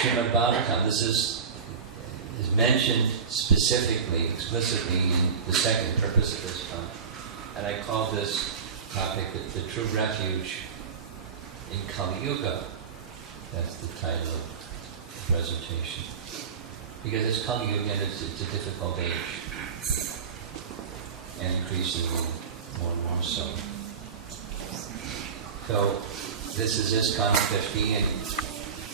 Srimad Bhagavatam. This is mentioned specifically, explicitly in the second purpose of this talk. And I call this topic the True Refuge in Kali Yuga. That's the title of the presentation. Because it's Kali Yuga and it's a difficult age. And increasingly more and more so. So this is ISKCON 50, and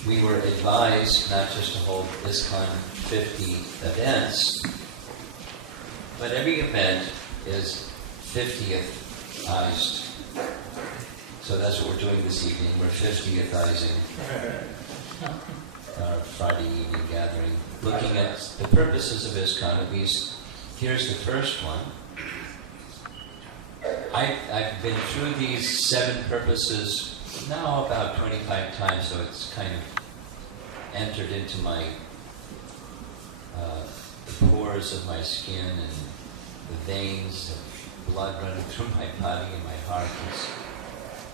we were advised not just to hold ISKCON 50 events, but every event is 50th-ized. So that's what we're doing this evening. We're 50th-izing our Friday evening gathering, looking at the purposes of ISKCON. At least, here's the first one. I've been through these 7 purposes now about 25 times, so it's kind of entered into my the pores of my skin and the veins of blood running through my body and my heart. It's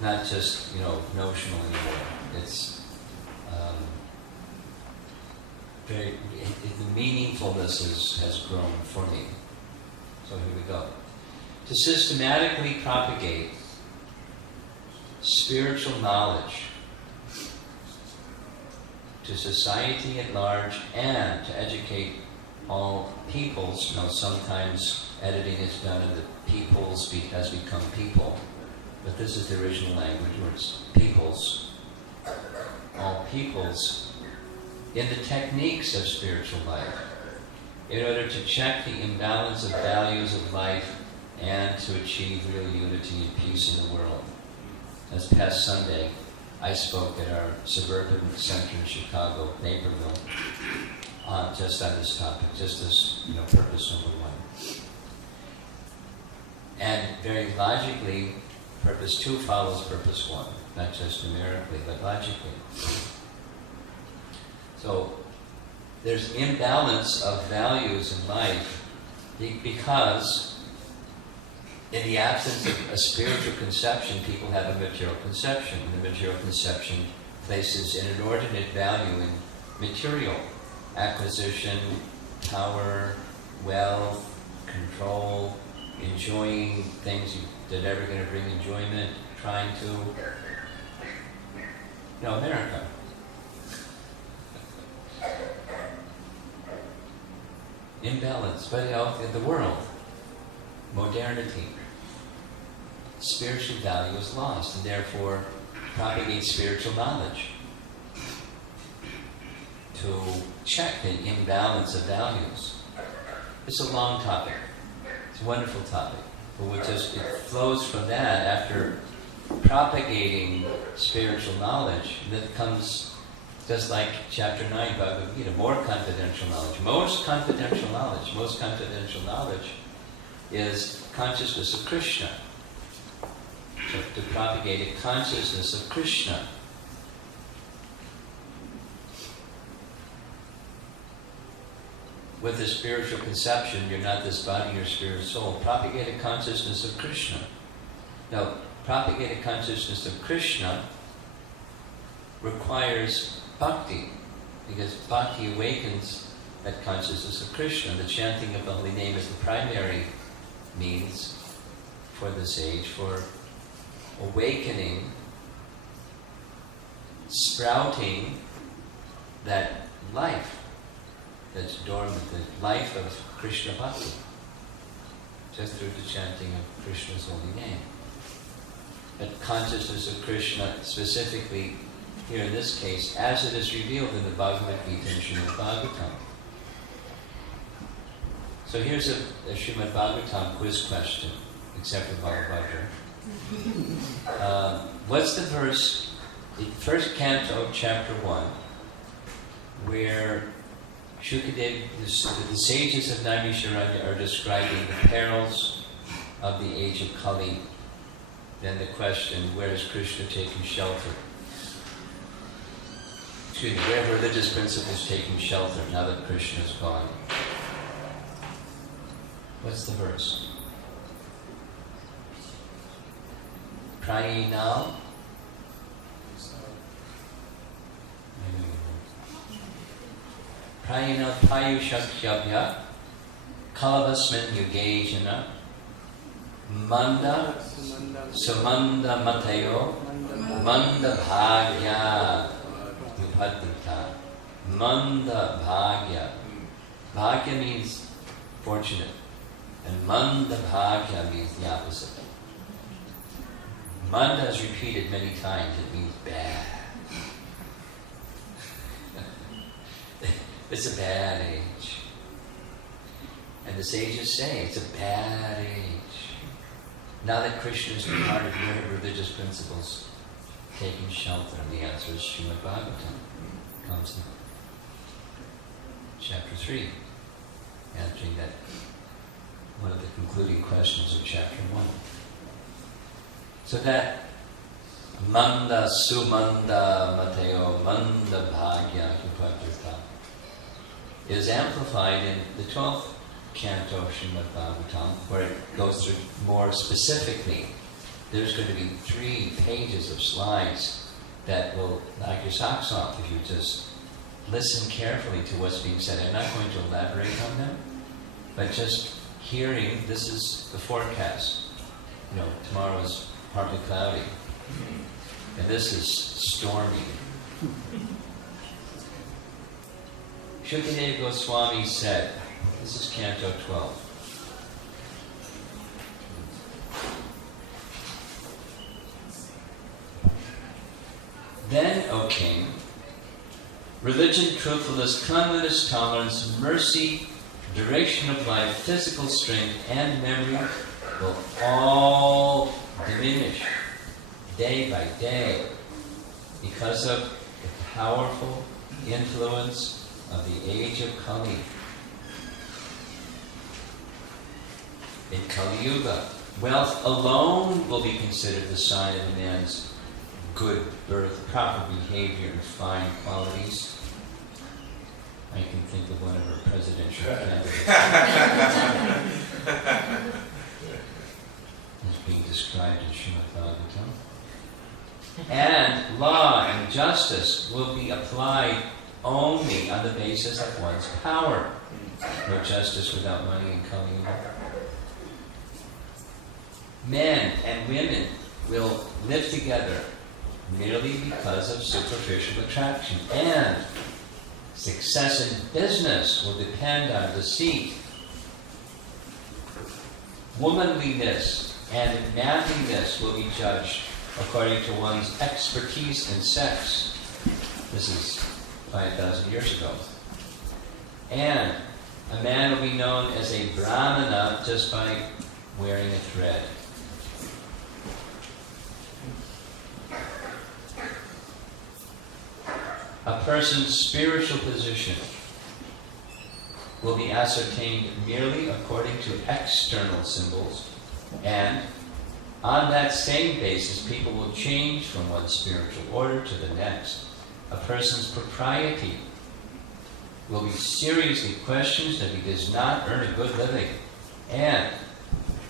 not just, notional anymore. It's the meaningfulness has grown for me. So here we go. To systematically propagate spiritual knowledge to society at large and to educate all peoples. Sometimes editing is done and the peoples has become people, but this is the original language where it's peoples. All peoples in the techniques of spiritual life in order to check the imbalance of values of life and to achieve real unity and peace in the world. As past Sunday, I spoke at our suburban center in Chicago, Naperville, just on this topic, just as purpose number 1. And very logically, purpose 2 follows purpose 1, not just numerically, but logically. So there's imbalance of values in life because in the absence of a spiritual conception, people have a material conception. And the material conception places an inordinate value in material acquisition, power, wealth, control, enjoying things that are never going to bring enjoyment, trying to, America. Imbalance, but in the world, modernity. Spiritual value is lost, and therefore propagate spiritual knowledge to check the imbalance of values. It's a long topic. It's a wonderful topic. But it flows from that after propagating spiritual knowledge. That comes just like chapter 9, Bhagavad Gita, more confidential knowledge. Most confidential knowledge is consciousness of Krishna. So to propagate a consciousness of Krishna. With a spiritual conception, you're not this body, you're spirit, soul. Propagate a consciousness of Krishna. Now, propagate a consciousness of Krishna requires bhakti, because bhakti awakens that consciousness of Krishna. The chanting of the holy name is the primary means for this age, for awakening, sprouting that life that's dormant, the life of Krishna Bhakti, just through the chanting of Krishna's holy name. But consciousness of Krishna, specifically here in this case, as it is revealed in the Bhagavad Gita and Srimad Bhagavatam. So here's a Srimad Bhagavatam quiz question, except for Bhagavad. What's the verse, the first canto, chapter 1, where Shukadeva, the sages of Naimisharanya are describing the perils of the age of Kali. Then the question, where is Krishna taking shelter? Excuse me, where have religious principles taking shelter now that Krishna is gone? What's the verse? Praying now? Prayana Payushakyabhya Kalavasmin Yugejana Manda Sumanda Matayo Manda Bhagya Upadrita. Manda Bhagya. Bhagya means fortunate. And Manda Bhagya means the opposite. Manda is repeated many times. It means bad. It's a bad age. And the sages say it's a bad age. Now that Krishna has departed religious principles, taking shelter, and the answer is Srimad Bhagavatam. Comes in chapter 3, answering that one of the concluding questions of chapter 1. So that Manda Sumanda Mateo Manda Bhagya Upadrita is amplified in the 12th canto of Srimad Bhagavatam, where it goes through more specifically. There's going to be 3 pages of slides that will knock your socks off if you just listen carefully to what's being said. I'm not going to elaborate on them, but just hearing, this is the forecast. Tomorrow is partly cloudy, and this is stormy. Shukadeva Goswami said, this is Canto 12. Then, O king, religion, truthfulness, cleanliness, tolerance, mercy, duration of life, physical strength, and memory will all diminish day by day because of the powerful influence of the age of Kali. In Kali Yuga, wealth alone will be considered the sign of a man's good birth, proper behavior, and fine qualities. I can think of one of our presidential candidates as being described in Srimad Bhagavatam. And law and justice will be applied only on the basis of one's power. No justice without money in Kali Yuga. Men and women will live together merely because of superficial attraction, and success in business will depend on deceit. Womanliness and manliness will be judged according to one's expertise in sex. This is 5,000 years ago. And a man will be known as a brahmana just by wearing a thread. A person's spiritual position will be ascertained merely according to external symbols, and on that same basis people will change from one spiritual order to the next. A person's propriety will be seriously questioned that he does not earn a good living, and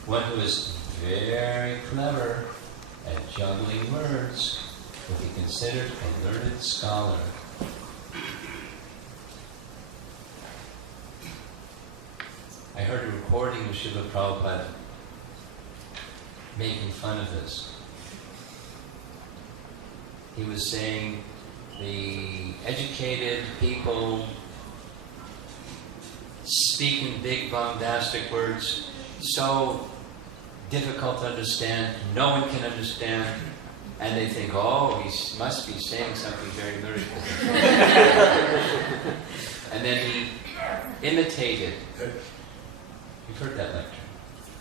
one who is very clever at juggling words will be considered a learned scholar. I heard a recording of Srila Prabhupada making fun of this. He was saying the educated people speaking big bombastic words, so difficult to understand, no one can understand, and they think, oh, he must be saying something very lyrical. And then he imitated. You've heard that lecture.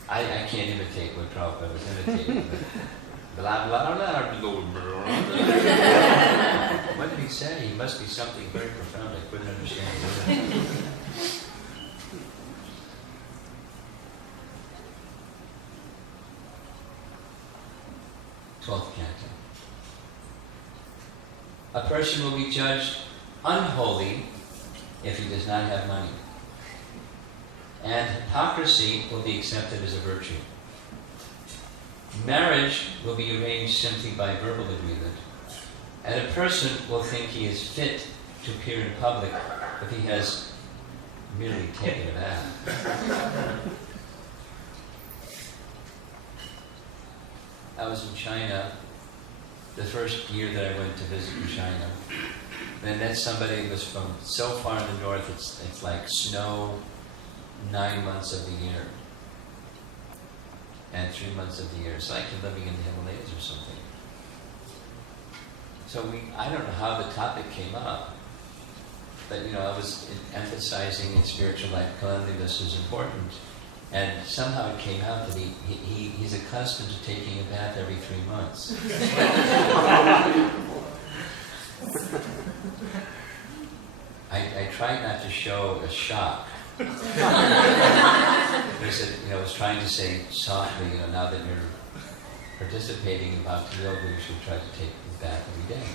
I can't imitate what Prabhupada was imitating. Blah, blah, blah, blah. What did he say? He must be something very profound. I couldn't understand. 12th canto. A person will be judged unholy if he does not have money. And hypocrisy will be accepted as a virtue. Marriage will be arranged simply by verbal agreement. And a person will think he is fit to appear in public if he has merely taken a bath. I was in China the first year that I went to visit in China. And I met somebody who was from so far in the north, it's like snow 9 months of the year. And 3 months of the year. It's like you're living in the Himalayas or something. So I don't know how the topic came up. But I was emphasizing in spiritual life, cleanliness is important. And somehow it came out that he's accustomed to taking a bath every 3 months. I tried not to show a shock. I said, I was trying to say softly, now that you're participating in Bhakti Yoga, you should try to take a bath every day.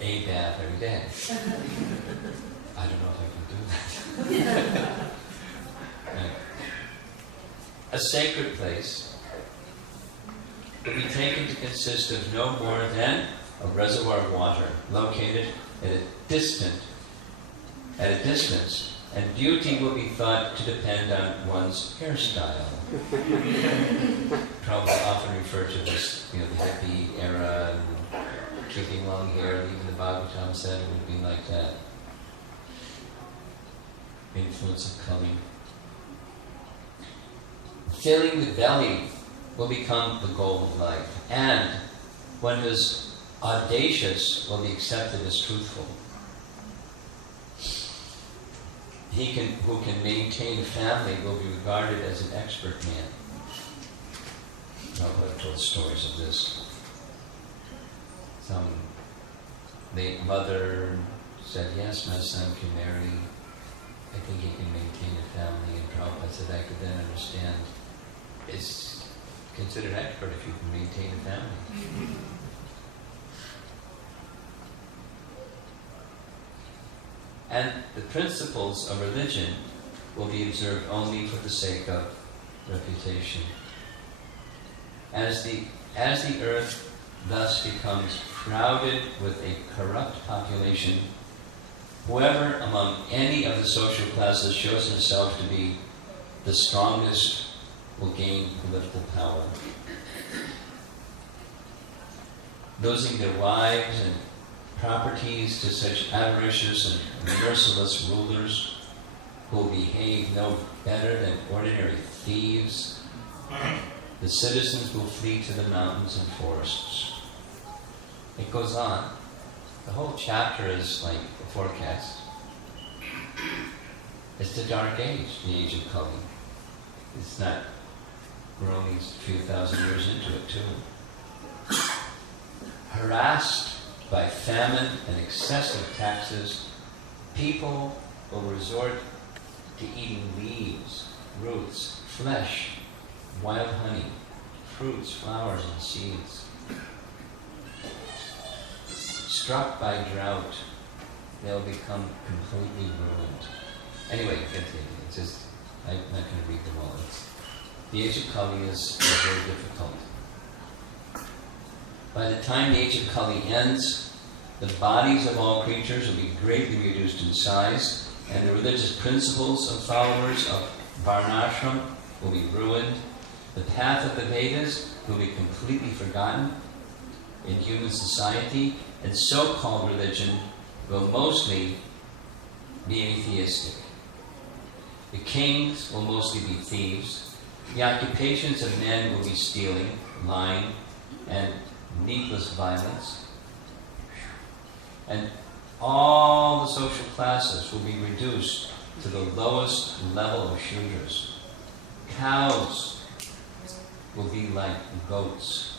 A bath every day. I don't know if I can do that. A sacred place will be taken to consist of no more than a reservoir of water located at a distance, and beauty will be thought to depend on one's hairstyle. Prabhupada often referred to this, the hippie era, and keeping long hair. Even the Bhagavatam said it would be like that. Influence of culling. Filling the belly will become the goal of life, and one who is audacious will be accepted as truthful. Who can maintain a family will be regarded as an expert man. I've told stories of this. Some late mother said, yes, my son can marry. I think he can maintain a family. And Prabhupada said, I could then understand, is considered expert if you can maintain a family. And the principles of religion will be observed only for the sake of reputation. As the earth thus becomes crowded with a corrupt population, whoever among any of the social classes shows himself to be the strongest will gain political power. Losing their wives and properties to such avaricious and merciless rulers who will behave no better than ordinary thieves, the citizens will flee to the mountains and forests. It goes on. The whole chapter is like a forecast. It's the dark age, the age of Kali. It's not, we're only a few thousand years into it too. Harassed by famine and excessive taxes, people will resort to eating leaves, roots, flesh, wild honey, fruits, flowers, and seeds. Struck by drought, they'll become completely ruined. Anyway, it's just, I'm not going to read them all. The age of Kali is very difficult. By the time the age of Kali ends, the bodies of all creatures will be greatly reduced in size, and the religious principles of followers of Varnashram will be ruined. The path of the Vedas will be completely forgotten in human society, and so-called religion will mostly be atheistic. The kings will mostly be thieves. The occupations of men will be stealing, lying, and needless violence. And all the social classes will be reduced to the lowest level of Shudras. Cows will be like goats.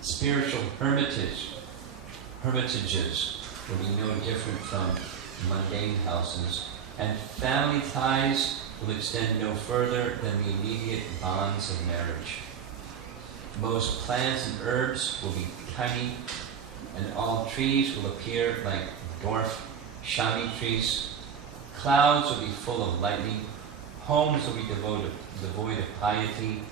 Spiritual hermitages will be no different from mundane houses, and family ties will extend no further than the immediate bonds of marriage. Most plants and herbs will be tiny, and all trees will appear like dwarf shami trees. Clouds will be full of lightning. Homes will be devoid of piety,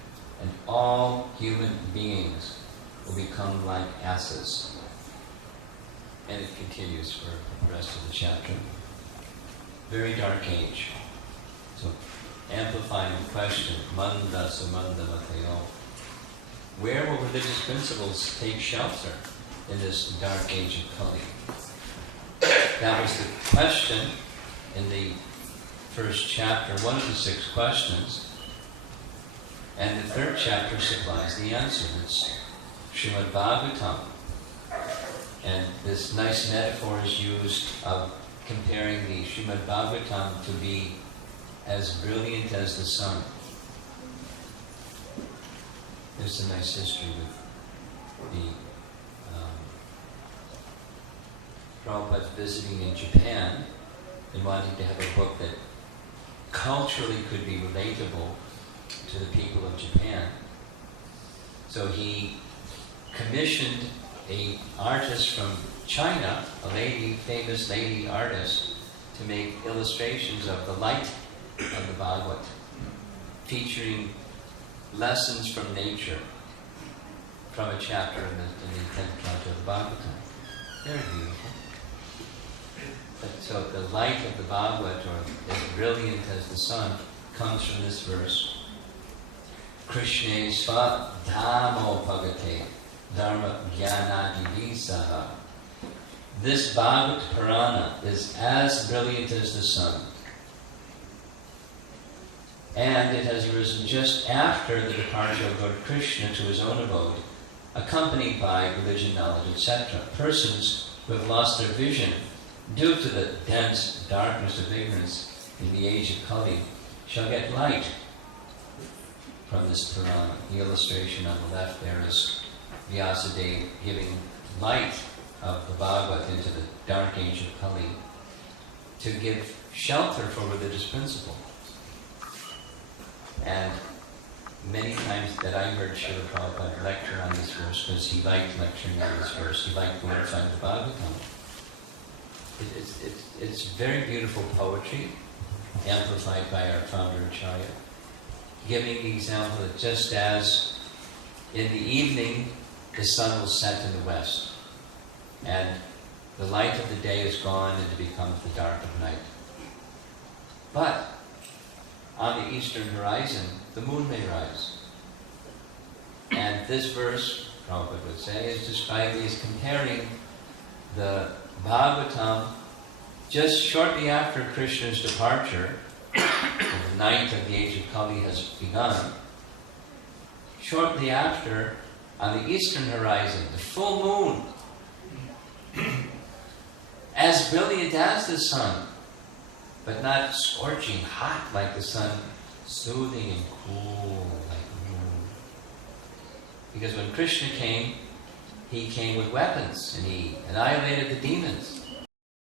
and all human beings will become like asses. And it continues for the rest of the chapter. very dark age. So, amplifying the question, Manda Sumanda Matayo, where will religious principles take shelter in this dark age of Kali? That was the question in the first chapter, one of the 6 questions. And the 3rd chapter supplies the answer. It's Srimad Bhagavatam. And this nice metaphor is used of comparing the Srimad Bhagavatam to be as brilliant as the sun. There's a nice history with the Prabhupada visiting in Japan and wanting to have a book that culturally could be relatable to the people of Japan. So he commissioned an artist from China, a lady, famous lady artist, to make illustrations of the light of the Bhagavad, featuring lessons from nature, from a chapter in the 10th chapter of the Bhagavatam. Very beautiful. So the light of the Bhagavad, or as brilliant as the sun, comes from this verse. Krishne sva dhamo pagate dharma jnanadivisaha. This Bhagavad Purana is as brilliant as the sun. And it has arisen just after the departure of Lord Krishna to his own abode, accompanied by religion, knowledge, etc. Persons who have lost their vision due to the dense darkness of ignorance in the age of Kali shall get light from this Purana. The illustration on the left there is Vyasadeva giving light of the Bhagavad into the dark age of Kali to give shelter for religious principle. And many times that I heard Srila Prabhupada lecture on this verse, because he liked lecturing on this verse, he liked glorifying the Bhagavatam. It's very beautiful poetry, amplified by our founder Acharya, giving the example that just as in the evening the sun will set in the west, and the light of the day is gone and it becomes the dark of night. But on the eastern horizon, the moon may rise. And this verse, Prabhupada would say, is described as comparing the Bhagavatam just shortly after Krishna's departure, the night of the age of Kali has begun. Shortly after, on the eastern horizon, the full moon, as brilliant as the sun, but not scorching hot like the sun, soothing and cool like the moon. Because when Krishna came, he came with weapons and he annihilated the demons.